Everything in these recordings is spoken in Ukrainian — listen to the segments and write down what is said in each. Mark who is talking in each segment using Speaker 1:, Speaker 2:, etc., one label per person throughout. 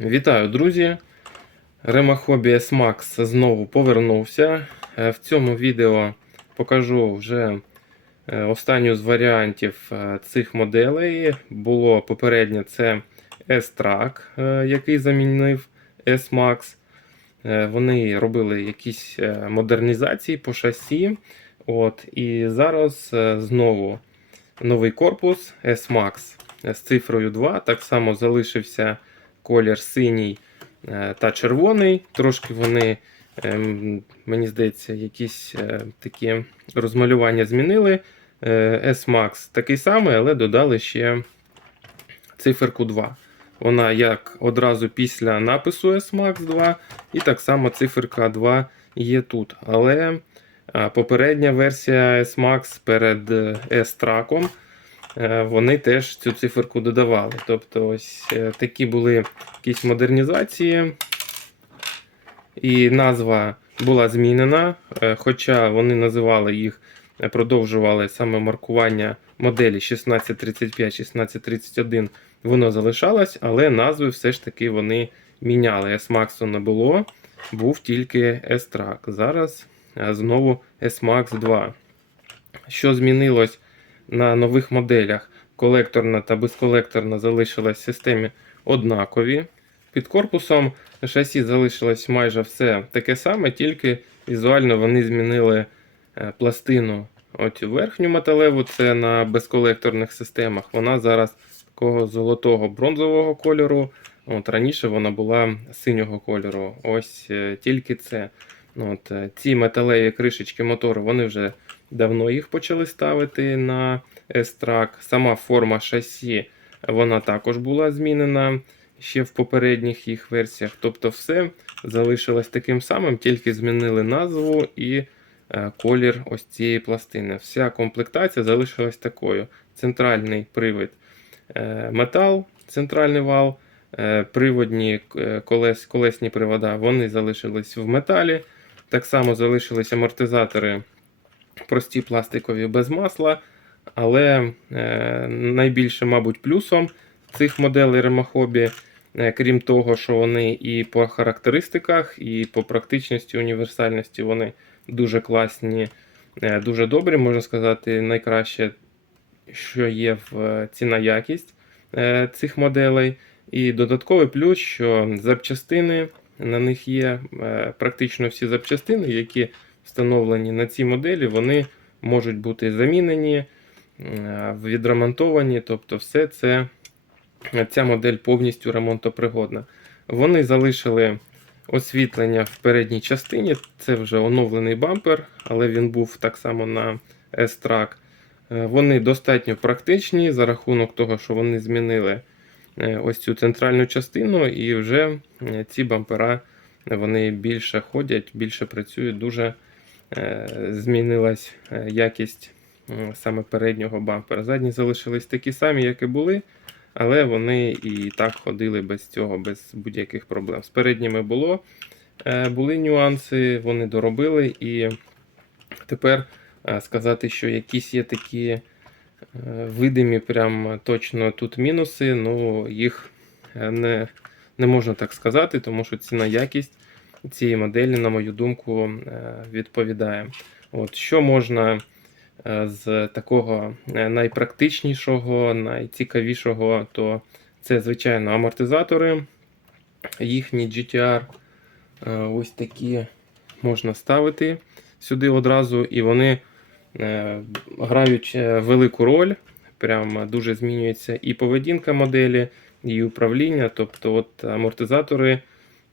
Speaker 1: Вітаю, друзі! Ремахобі S-Max знову повернувся. Е, В цьому відео покажу вже е, останню з варіантів е, цих моделей. Було попереднє це S-Track, який замінив S-Max. Е, Вони робили якісь модернізації по шасі. От, і зараз знову новий корпус S-Max з цифрою 2. Так само залишився колір синій е, та червоний. Трошки вони, ем, мені здається, якісь е, такі розмалювання змінили. Е, S-Max такий самий, але додали ще циферку 2. Вона як одразу після напису S-Max 2, і так само циферка 2 є тут. Але попередня версія S-Max перед S-Track, вони теж цю циферку додавали. Тобто, ось е, такі були якісь модернізації, і назва була змінена, е, хоча вони називали їх, е, продовжували саме маркування моделі 1635-1631, воно залишалось, але назви все ж таки вони міняли. S-Max не було, був тільки S-Track. Зараз е, знову S-Max 2. Що змінилось на нових моделях? Колекторна та безколекторна залишилась в системі однакові. Під корпусом шасі залишилось майже все таке саме, тільки візуально вони змінили е, пластину. От верхню металеву, це на безколекторних системах. Вона зараз такого золотого бронзового кольору. От Раніше вона була синього кольору. Ось е, тільки це. От, е, ці металеві кришечки мотору, вони вже давно їх почали ставити на S-Track. Сама форма шасі вона також була змінена ще в попередніх їх версіях. Тобто все залишилось таким самим, тільки змінили назву і е, колір ось цієї пластини. Вся комплектація залишилась такою: центральний привід е, метал, центральний вал, е, приводні колес, колесні привода вони залишились в металі. Так само залишились амортизатори прості пластикові без масла. Але е, найбільше, мабуть, плюсом цих моделей Ремахобі, е, крім того, що вони і по характеристиках, і по практичності, універсальності вони дуже класні, е, дуже добрі, можна сказати, найкраще, що є в ціна якість цих моделей. І додатковий плюс, що запчастини на них є практично всі запчастини, які встановлені на цій моделі, вони можуть бути замінені, е, відремонтовані. Тобто, все це ця модель повністю ремонтопригодна. Вони залишили освітлення в передній частині. Це вже оновлений бампер, але він був так само на S-Track. Е, Вони достатньо практичні за рахунок того, що вони змінили е, ось цю центральну частину, і вже ці бампера вони більше ходять, більше працюють. Дуже змінилась е, якість саме переднього бампера. Задні залишились такі самі, як і були, але вони і так ходили без цього, без будь-яких проблем. З передніми було, е, були нюанси, вони доробили, і тепер е, сказати, що якісь є такі е, видимі, прям точно тут мінуси, ну їх е, не, не можна так сказати, тому що ціна якість цієї моделі, на мою думку, е, відповідає. От, Що можна е, з такого е, найпрактичнішого, найцікавішого, то це, звичайно, амортизатори. Їхні GTR ось такі можна ставити сюди одразу, і вони грають велику роль. Прям дуже змінюється і поведінка моделі, і управління. Тобто, от амортизатори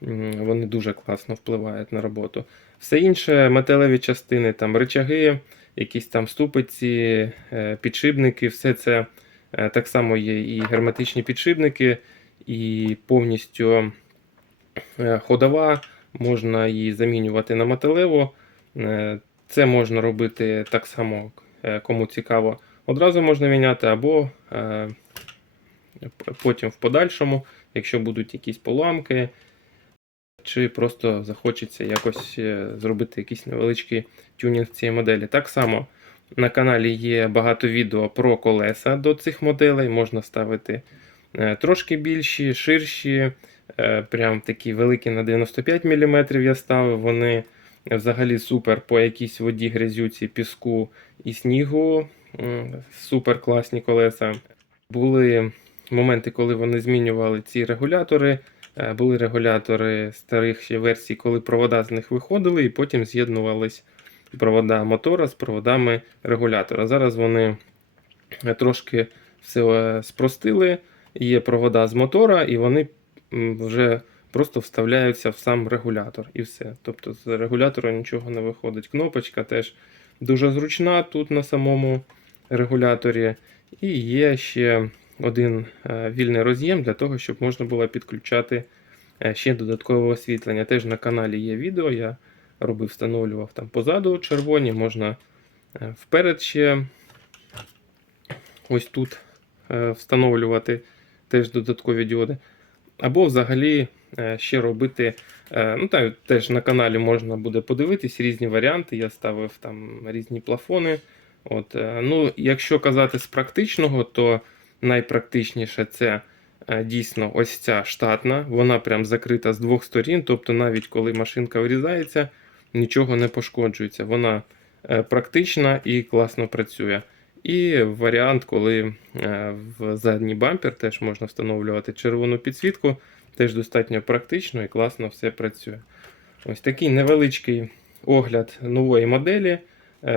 Speaker 1: вони дуже класно впливають на роботу. Все інше, металеві частини, там речаги, якісь там ступиці, е, підшипники, все це е, так само є і герметичні підшипники, і повністю е, ходова, можна її замінювати на металеву. Це можна робити так само, кому цікаво. Одразу можна міняти, або потім в подальшому, якщо будуть якісь поламки, чи просто захочеться якось е, зробити якийсь невеличкий тюнінг цієї моделі. Так само на каналі є багато відео про колеса до цих моделей. Можна ставити е, трошки більші, ширші, е, прям такі великі на 95 мм я ставив. Вони взагалі супер по якійсь воді, грязюці, піску і снігу. Супер класні колеса. Були моменти, коли вони змінювали ці регулятори. Е, Були регулятори старих ще версій, коли провода з них виходили, і потім з'єднувались провода мотора з проводами регулятора. Зараз вони е, трошки все е, спростили. Є провода з мотора, і вони вже просто вставляються в сам регулятор і все. Тобто з регулятора нічого не виходить. Кнопочка теж дуже зручна тут на самому регуляторі. І є ще один е, вільний роз'єм для того, щоб можна було підключати е, ще додаткове освітлення. Теж на каналі є відео. Я робив, встановлював там позаду червоні, можна е, вперед ще ось тут встановлювати теж додаткові діоди. Або взагалі ще робити. Ну, так, теж на каналі можна буде подивитись різні варіанти. Я ставив там різні плафони. От, ну, якщо казати з практичного, то найпрактичніше це е, дійсно ось ця штатна. Вона прям закрита з двох сторін. Тобто, навіть коли машинка вирізається, нічого не пошкоджується. Вона е, практична і класно працює. І варіант, коли е, в задній бампер теж можна встановлювати червону підсвітку, теж достатньо практично і класно все працює. Ось такий невеличкий огляд нової моделі.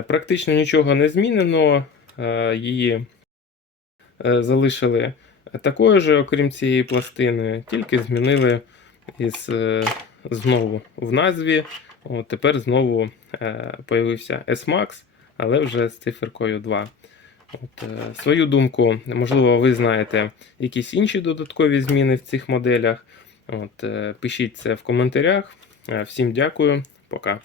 Speaker 1: Практично нічого не змінено. Її залишили такою ж, окрім цієї пластини, тільки змінили із, е, знову в назві. От тепер знову е, появився S-Max, але вже з циферкою 2. От, е, свою думку, можливо, ви знаєте якісь інші додаткові зміни в цих моделях. От, е, пишіть це в коментарях. Е, всім дякую, пока.